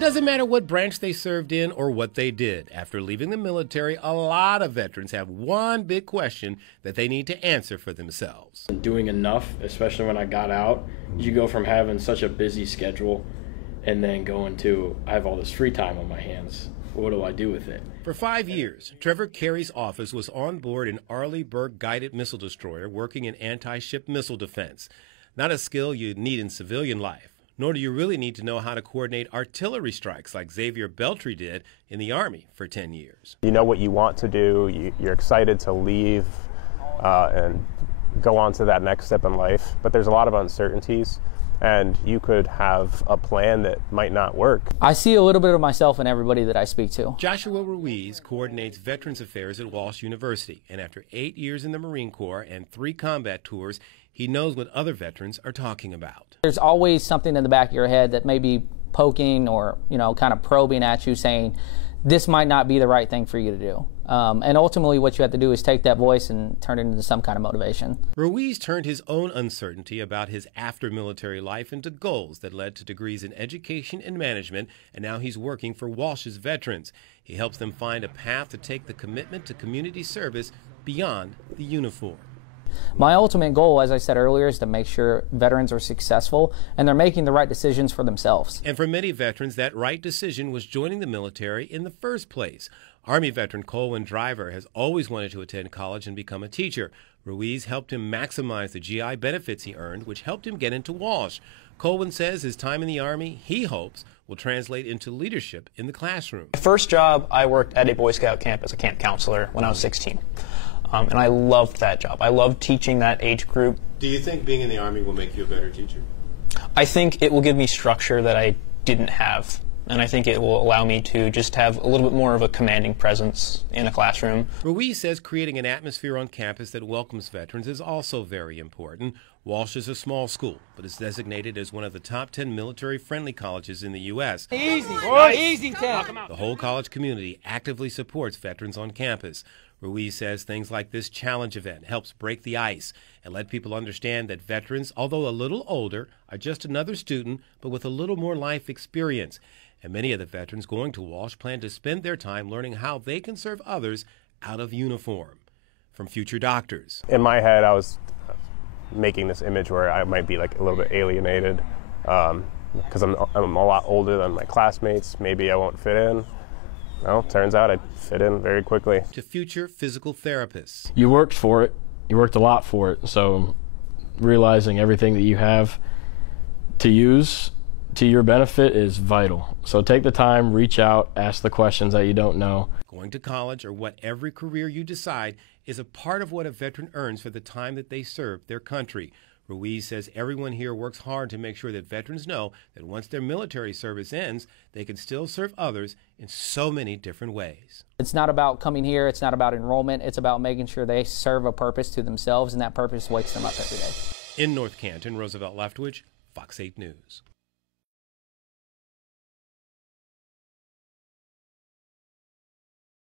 doesn't matter what branch they served in or what they did. After leaving the military, a lot of veterans have one big question that they need to answer for themselves. Doing enough, especially when I got out, you go from having such a busy schedule and then going to, I have all this free time on my hands. What do I do with it? For 5 years, Trevor Carey's office was on board an Arleigh Burke guided missile destroyer working in anti-ship missile defense. Not a skill you'd need in civilian life, nor do you really need to know how to coordinate artillery strikes like Xavier Beltry did in the Army for 10 years. You know what you want to do, you're excited to leave and go on to that next step in life, but there's a lot of uncertainties. And you could have a plan that might not work. I see a little bit of myself in everybody that I speak to. Joshua Ruiz coordinates Veterans Affairs at Walsh University, and after 8 years in the Marine Corps and 3 combat tours, he knows what other veterans are talking about. There's always something in the back of your head that may be poking or, kind of probing at you saying, this might not be the right thing for you to do. And ultimately what you have to do is take that voice and turn it into some kind of motivation. Ruiz turned his own uncertainty about his after-military life into goals that led to degrees in education and management, and now he's working for Walsh's veterans. He helps them find a path to take the commitment to community service beyond the uniform. My ultimate goal, as I said earlier, is to make sure veterans are successful and they're making the right decisions for themselves. And for many veterans, that right decision was joining the military in the first place. Army veteran Colwyn Driver has always wanted to attend college and become a teacher. Ruiz helped him maximize the GI benefits he earned, which helped him get into Walsh. Colwyn says his time in the Army, he hopes, will translate into leadership in the classroom. My first job, I worked at a Boy Scout camp as a camp counselor when I was 16. And I loved that job. I loved teaching that age group. Do you think being in the Army will make you a better teacher? I think it will give me structure that I didn't have. And I think it will allow me to just have a little bit more of a commanding presence in a classroom. Ruiz says creating an atmosphere on campus that welcomes veterans is also very important. Walsh is a small school, but is designated as one of the top 10 military-friendly colleges in the U.S. Easy, boy, easy 10. The whole college community actively supports veterans on campus. Ruiz says things like this challenge event helps break the ice and let people understand that veterans, although a little older, are just another student, but with a little more life experience. And many of the veterans going to Walsh plan to spend their time learning how they can serve others out of uniform. From Future Doctors. In my head, I was making this image where I might be like a little bit alienated because I'm a lot older than my classmates. Maybe I won't fit in. Well, turns out I fit in very quickly. To future physical therapists. You worked for it. You worked a lot for it. So realizing everything that you have to use to your benefit is vital. So take the time, reach out, ask the questions that you don't know. Going to college or whatever career you decide is a part of what a veteran earns for the time that they served their country. Ruiz says everyone here works hard to make sure that veterans know that once their military service ends, they can still serve others in so many different ways. It's not about coming here, it's not about enrollment, it's about making sure they serve a purpose to themselves, and that purpose wakes them up every day. In North Canton, Roosevelt Leftwich, Fox 8 News.